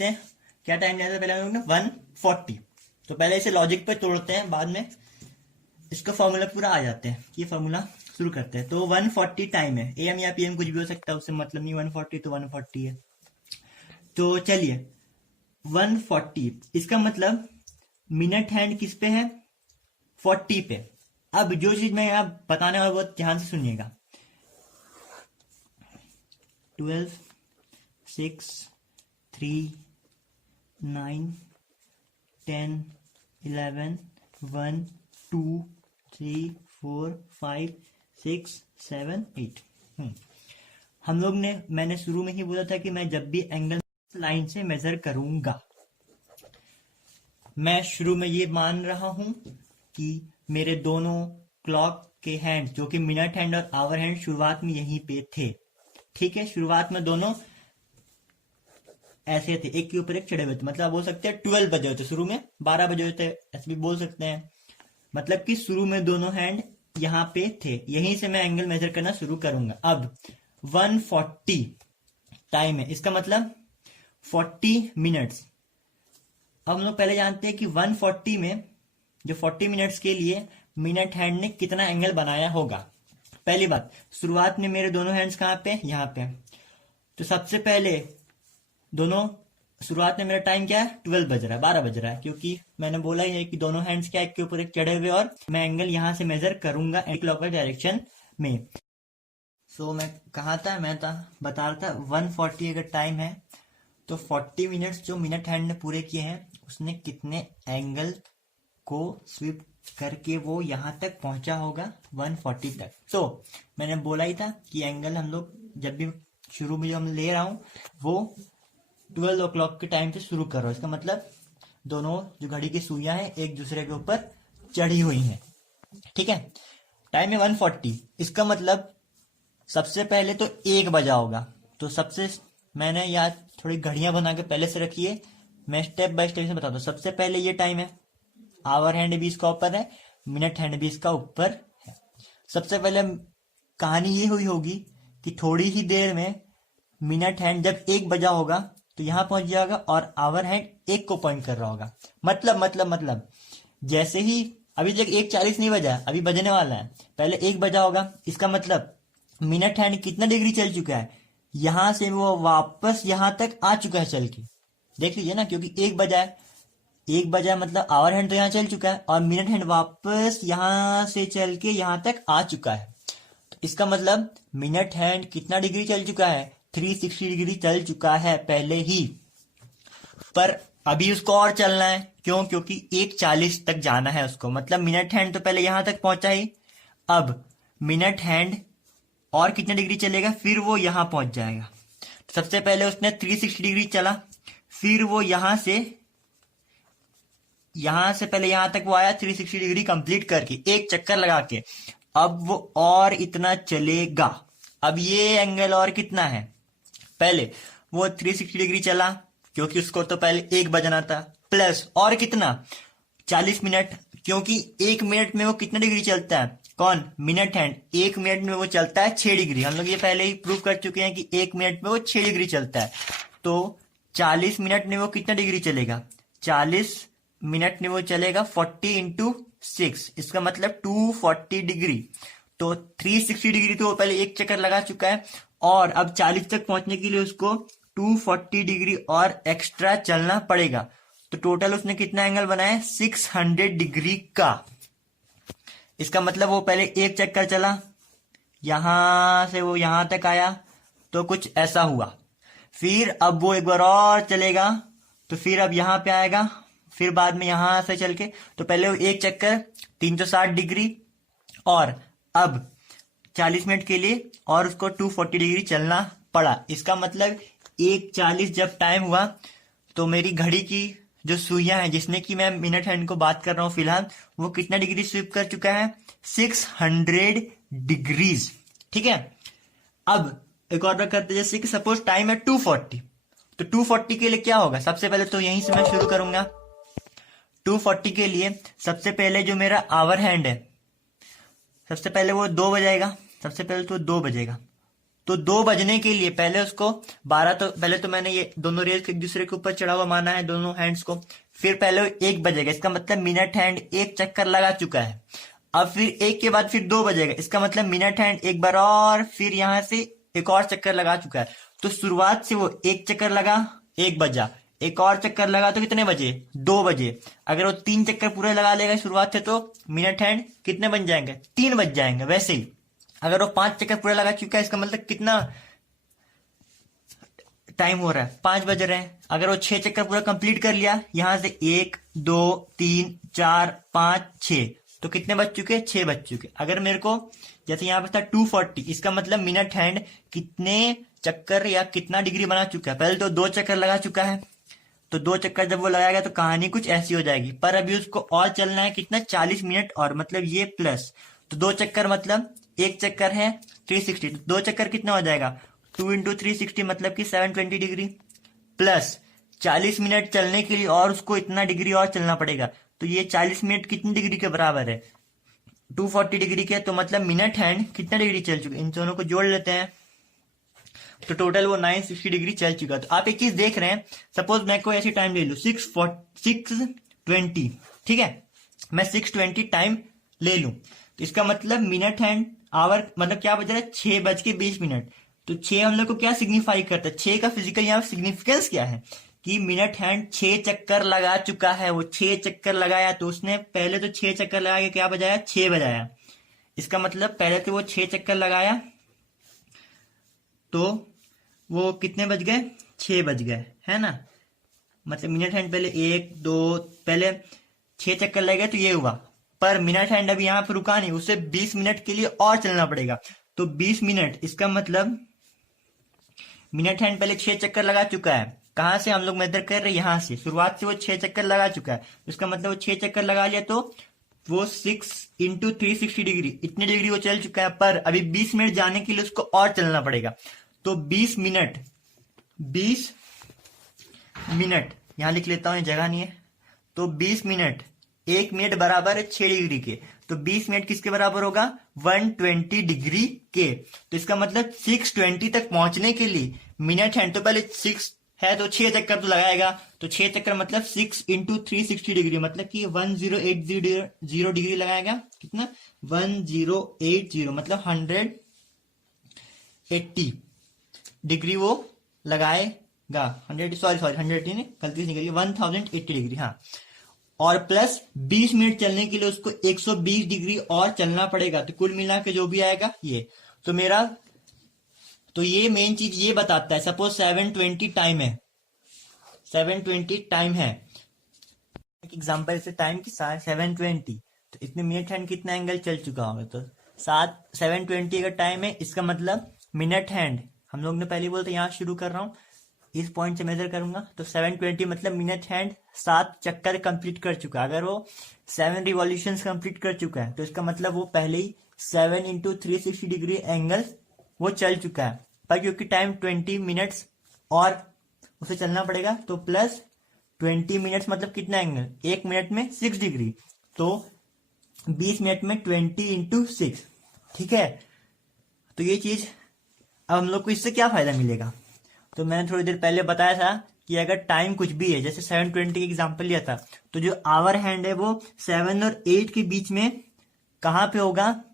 लेते हैं, क्या टाइम लिया था पहले हम लोग ने 140। तो पहले इसे लॉजिक पे तोड़ते हैं, बाद में इसका फॉर्मूला पूरा आ जाते हैं। ये फॉर्मूला शुरू करते हैं। तो 140 टाइम है, एम या पीएम कुछ भी हो सकता है, उससे मतलब नहीं, 140 तो 140 है। तो चलिए 140, इसका मतलब मिनट हैंड किस पे है, 40 पे। अब जो चीज मैं यहाँ बताने वाला बहुत ध्यान से सुनिएगा। 12, 6, 3, 9, 10, 11, 1, 2, 3, 4, 5, 6, 7, 8। हम लोग ने, मैंने शुरू में ही बोला था कि मैं जब भी एंगल लाइन से मेजर करूंगा, मैं शुरू में ये मान रहा हूं कि मेरे दोनों क्लॉक के हैंड, जो कि मिनट हैंड और आवर हैंड, शुरुआत में यहीं पे थे। ठीक है, शुरुआत में दोनों ऐसे थे, एक के ऊपर एक चढ़े हुए थे। मतलब बोल सकते हैं 12 बजे होते, शुरू में 12 बजे होते, ऐसे भी बोल सकते हैं। मतलब कि शुरू में दोनों हैंड यहाँ पे थे, यहीं से मैं एंगल मेजर करना शुरू करूंगा। अब 140 टाइम है, इसका मतलब 40 मिनट्स। अब हम लोग पहले जानते हैं कि 140 में, जो 40 मिनट्स के लिए मिनट हैंड ने कितना एंगल बनाया होगा। पहली बात, शुरुआत में मेरे दोनों हैंड्स कहाँ पे, यहाँ पे। तो सबसे पहले दोनों, शुरुआत में मेरा टाइम क्या है, 12 बज रहा है, 12 बज रहा है, क्योंकि मैंने बोला ही है कि दोनों हैंड्स क्या एक के ऊपर एक चढ़े हुए, और मैं एंगल यहां से मेजर करूंगा एंटी क्लॉकवाइज डायरेक्शन में। सो मैं कहा था, मैं था बता रहा था 140 अगर टाइम है, तो 40 मिनट्स जो मिनट हैंड ने पूरे किए हैं, उसने कितने एंगल को स्वीप करके वो यहां तक पहुंचा होगा 140 तक। तो मैंने बोला ही था कि एंगल हम लोग जब भी शुरू में जो हम ले रहा हूं, वो 12 o'clock के टाइम से शुरू कर रहा हूं। इसका मतलब दोनों जो घड़ी की सुइयां हैं एक दूसरे के ऊपर चढ़ी हुई हैं। ठीक है, टाइम है 140, इसका मतलब सबसे पहले तो 1 बजा होगा। तो सबसे, मैंने याद थोड़ी घड़ियां बना के पहले से रखी है, मैं स्टेप बाय स्टेप से बताता हूँ। सबसे पहले ये टाइम है, आवर हैंड भी इसका ऊपर है, मिनट हैंड भी इसका ऊपर है। सबसे पहले कहानी ये हुई होगी कि थोड़ी ही देर में मिनट हैंड जब 1 बजा होगा तो यहां पहुंच जाएगा, और आवर हैंड 1 को पॉइंट कर रहा होगा। मतलब जैसे ही अभी तक 1:40 नहीं बजा, अभी बजने वाला है, पहले 1 बजा होगा। इसका मतलब मिनट हैंड कितना डिग्री चल चुका है, यहां से वो वापस यहां तक आ चुका है चल के। देख लीजिए ना, क्योंकि 1 बजा है, 1 बजा मतलब आवर हैंड तो यहां चल चुका है, और मिनट हैंड वापस यहां से चल के यहां तक आ चुका है। तो इसका मतलब मिनट हैंड कितना डिग्री चल चुका है, 360 डिग्री चल चुका है पहले ही। पर अभी उसको और चलना है, क्यों, क्योंकि 1:40 तक जाना है उसको। मतलब मिनट हैंड तो पहले यहां तक पहुंचा ही, अब मिनट हैंड और कितने डिग्री चलेगा, फिर वो यहां पहुंच जाएगा। तो सबसे पहले उसने 360 डिग्री चला, फिर वो यहां से पहले यहां तक वो आया 360 डिग्री कंप्लीट करके, एक चक्कर लगा के। अब वो और इतना चलेगा। अब ये एंगल और कितना है, पहले वो 360 डिग्री चला, क्योंकि उसको तो पहले 1 बजना था, प्लस और कितना, 40 मिनट, क्योंकि 1 मिनट में वो कितना डिग्री चलता है, कौन, मिनट हैंड। 1 मिनट में वो चलता है 6 डिग्री। हम लोग ये पहले ही प्रूव कर चुके हैं कि 1 मिनट में वो 6 डिग्री चलता है। तो 40 मिनट में वो कितना डिग्री चलेगा, 40 मिनट में वो चलेगा 40 इंटू 6, इसका मतलब 240 डिग्री। तो 360 डिग्री तो वो पहले एक चक्कर लगा चुका है, और अब 40 तक पहुंचने के लिए उसको 240 डिग्री और एक्स्ट्रा चलना पड़ेगा। तो टोटल उसने कितना एंगल बनाया, 600 डिग्री का। इसका मतलब वो पहले एक चक्कर चला, यहां से वो यहां तक आया, तो कुछ ऐसा हुआ। फिर अब वो एक बार और चलेगा, तो फिर अब यहां पे आएगा, फिर बाद में यहां से चल के, तो पहले वो एक चक्कर 360 डिग्री, और अब 40 मिनट के लिए और उसको 240 डिग्री चलना पड़ा। इसका मतलब 1:40 जब टाइम हुआ, तो मेरी घड़ी की जो सुइयां हैं, जिसने की मैं मिनट हैंड को बात कर रहा हूं फिलहाल, वो कितना डिग्री स्वीप कर चुका है, 600 डिग्रीज। ठीक है, अब एक और बार करते, जैसे कि सपोज टाइम है 240, तो 240 के लिए क्या होगा, सबसे पहले तो यहीं से मैं शुरू करूंगा। 240 के लिए सबसे पहले जो मेरा आवर हैंड है, सबसे पहले वो 2 बजाएगा, सबसे पहले तो 2 बजेगा। तो 2 बजने के लिए पहले उसको 12, तो पहले तो मैंने ये दोनों रेल्स एक दूसरे के ऊपर चढ़ा हुआ माना है दोनों हैंड्स को। फिर पहले 1 बजेगा, इसका मतलब मिनट हैंड 1 चक्कर लगा चुका है। अब फिर 1 के बाद फिर 2 बजेगा, इसका मतलब मिनट हैंड एक बार और फिर यहां से एक और चक्कर लगा चुका है। तो शुरुआत से वो 1 चक्कर लगा, 1 बजा, एक और चक्कर लगा तो कितने बजे, 2 बजे। अगर वो 3 चक्कर पूरे लगा लेगा शुरुआत से तो मिनट हैंड कितने बन जाएंगे, 3 बज जाएंगे। वैसे ही अगर वो 5 चक्कर पूरे लगा चुका है, इसका मतलब कितना टाइम हो रहा है, 5 बज रहे हैं। अगर वो 6 चक्कर पूरा कंप्लीट कर लिया, यहां से 1 2 3 4 5 6, तो कितने बज चुके, 6 बज चुके। अगर मेरे को जैसे यहाँ पर था 240, इसका मतलब मिनट हैंड कितने चक्कर या कितना डिग्री बना चुका है। पहले तो 2 चक्कर लगा चुका है, तो 2 चक्कर जब वो लगाएगा तो कहानी कुछ ऐसी हो जाएगी। पर अभी उसको और चलना है कितना, 40 मिनट और, मतलब ये प्लस, तो 2 चक्कर मतलब 1 चक्कर है 360, तो 2 चक्कर कितना हो जाएगा, 2 इंटू 360 मतलब कि 720 डिग्री, प्लस 40 मिनट चलने के लिए और उसको इतना डिग्री और चलना पड़ेगा। तो ये 40 मिनट कितनी डिग्री के बराबर है, 240 डिग्री के। तो मतलब मिनट हैंड कितना डिग्री चल चुके, इन दोनों को जोड़ लेते हैं तो टोटल वो 960 डिग्री चल चुका। तो आप एक चीज देख रहे हैं, सपोज मैं कोई ऐसी टाइम ले लू 620, ठीक है, मैं 620 टाइम ले लूं, तो इसका मतलब मिनट हैंड आवर मतलब क्या बज रहा है, 6:20। तो 6 हम लोग को क्या सिग्निफाई करता है, 6 का फिजिकल यहाँ सिग्निफिकेंस क्या है कि मिनट हैंड 6 चक्कर लगा चुका है। वो 6 चक्कर लगाया, तो उसने पहले तो 6 चक्कर लगा के क्या बजाया, 6 बजाया। इसका मतलब पहले तो वो 6 चक्कर लगाया, तो वो कितने बज गए, 6 बज गए, है ना। मतलब मिनट हैंड पहले 1 2 पहले 6 चक्कर लगे तो ये हुआ, पर मिनट हैंड अभी यहाँ पर रुका नहीं, उसे 20 मिनट के लिए और चलना पड़ेगा। तो 20 मिनट, इसका मतलब मिनट हैंड पहले 6 चक्कर लगा चुका है। कहां से हम लोग मेजर कर रहे हैं, यहां से, शुरुआत से वो 6 चक्कर लगा चुका है। इसका मतलब वो 6 चक्कर लगा लिया, तो वो 6 इंटू 360 डिग्री, इतनी डिग्री वो चल चुका है। पर अभी 20 मिनट जाने के लिए उसको और चलना पड़ेगा। तो 20 मिनट यहां लिख लेता हूं, ये जगह नहीं है। तो 20 मिनट, 1 मिनट बराबर है 6 डिग्री के, तो 20 मिनट किसके बराबर होगा, 120 डिग्री के। तो इसका मतलब 620 तक पहुंचने के लिए मिनट हैंड तो पहले 6 है तो 6 चक्कर तो लगाएगा, तो 6 चक्कर मतलब 6 इंटू 360 डिग्री, मतलब कि 1080 डिग्री लगाएगा। कितना, 1080 मतलब 180 डिग्री वो लगाएगा। 180 नहीं, गलती से निकल गई, 1080 डिग्री, हाँ। और प्लस 20 मिनट चलने के लिए उसको 120 डिग्री और चलना पड़ेगा। तो कुल मिला के जो भी आएगा ये, तो मेरा, तो ये मेन चीज ये बताता है। सपोज 720 टाइम है, 720 टाइम है, एक एग्जांपल से टाइम की 720, तो इतने मिनट हैंड कितना एंगल चल चुका होगा, तो 720 अगर टाइम है, इसका मतलब मिनट हैंड हम लोग ने पहले बोला था, यहाँ शुरू कर रहा हूँ, इस पॉइंट से मेजर करूंगा, तो 720 मतलब मिनट हैंड 7 चक्कर कंप्लीट कर चुका है। अगर वो 7 रिवॉल्यूशंस कंप्लीट कर चुका है, तो इसका मतलब वो पहले ही 7 इंटू 360 डिग्री एंगल वो चल चुका है। पर क्योंकि टाइम 20 मिनट्स और उसे चलना पड़ेगा, तो प्लस 20 मिनट्स मतलब कितना एंगल, 1 मिनट में 6 डिग्री, तो 20 मिनट में 20 इंटू 6, ठीक है। तो ये चीज अब हम लोग को इससे क्या फायदा मिलेगा, तो मैंने थोड़ी देर पहले बताया था कि अगर टाइम कुछ भी है, जैसे 720 का एग्जांपल लिया था, तो जो आवर हैंड है वो 7 और 8 के बीच में कहां पे होगा,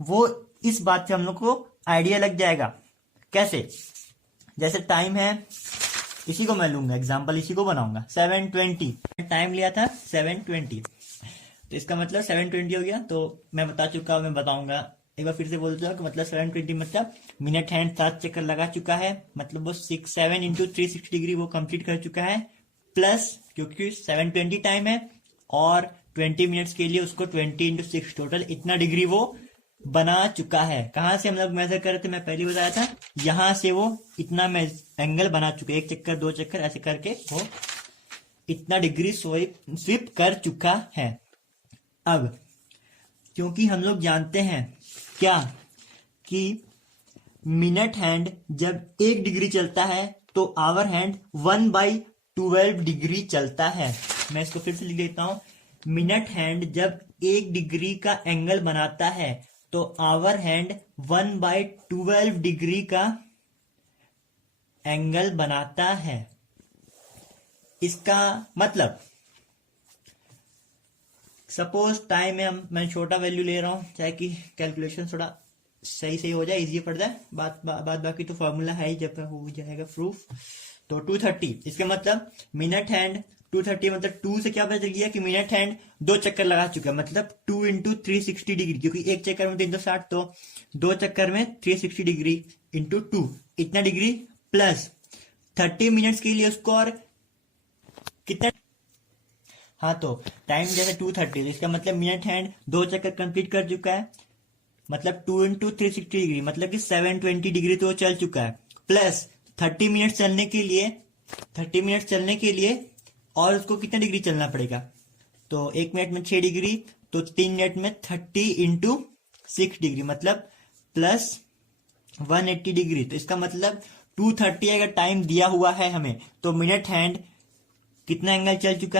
वो इस बात से हम लोग को आइडिया लग जाएगा। कैसे, जैसे टाइम है, इसी को मैं लूंगा एग्जांपल, इसी को बनाऊंगा, 720 टाइम लिया था 720, तो इसका मतलब 720 हो गया। तो मैं बता चुका हूं, मैं बताऊंगा एक बार फिर से बोल दूंगा कि मतलब 720 मतलब मिनट हैंड 7 चक्कर लगा चुका है, मतलब वो 7 इंटू 360 डिग्री वो कंप्लीट कर चुका है, प्लस क्योंकि 720 टाइम है और 20 मिनट्स के लिए उसको 20 इंटू 6 टोटल इतना डिग्री वो बना चुका है। कहां से हम लोग मेजर कर रहे थे, मैं पहले बताया था, यहां से वो इतना एंगल बना चुका है, 1 चक्कर 2 चक्कर ऐसे करके वो इतना डिग्री स्वीप कर चुका है। अब क्योंकि हम लोग जानते हैं क्या कि मिनट हैंड जब 1 डिग्री चलता है तो आवर हैंड 1/12 डिग्री चलता है। मैं इसको फिर से लिख देता हूं, मिनट हैंड जब 1 डिग्री का एंगल बनाता है तो आवर हैंड 1/12 डिग्री का एंगल बनाता है। इसका मतलब सपोज टाइम में मैं छोटा वैल्यू ले रहा हूं, चाहे कि कैलकुलेशन थोड़ा सही हो जाए, इजी पड़ जाए, बात बाकी तो फॉर्मूला है ही, जब हो जाएगा प्रूफ। तो 230, इसका मतलब मिनट हैंड 230, मतलब 2 से क्या पता चल गया कि मिनट हैंड 2 चक्कर लगा चुका है, मतलब 2 इंटू 360 डिग्री, क्योंकि एक चक्कर में 360, तो 2 चक्कर में 360 डिग्री इंटू 2, इतना डिग्री, प्लस 30 मिनट्स के लिए उसको और कितना, हाँ तो टाइम जैसे 230, तो इसका मतलब मिनट हैंड 2 चक्कर कंप्लीट कर चुका है, मतलब 2 इंटू 360 डिग्री, मतलब कि 720 डिग्री तो चल चुका है, प्लस 30 मिनट चलने के लिए और उसको कितना डिग्री चलना पड़ेगा, तो 1 मिनट में 6 डिग्री, तो 3 मिनट में 30 इंटू 6 डिग्री, मतलब प्लस 180 डिग्री। तो इसका मतलब 230 अगर टाइम दिया हुआ है हमें, तो मिनट हैंड कितना एंगल चल चुका है,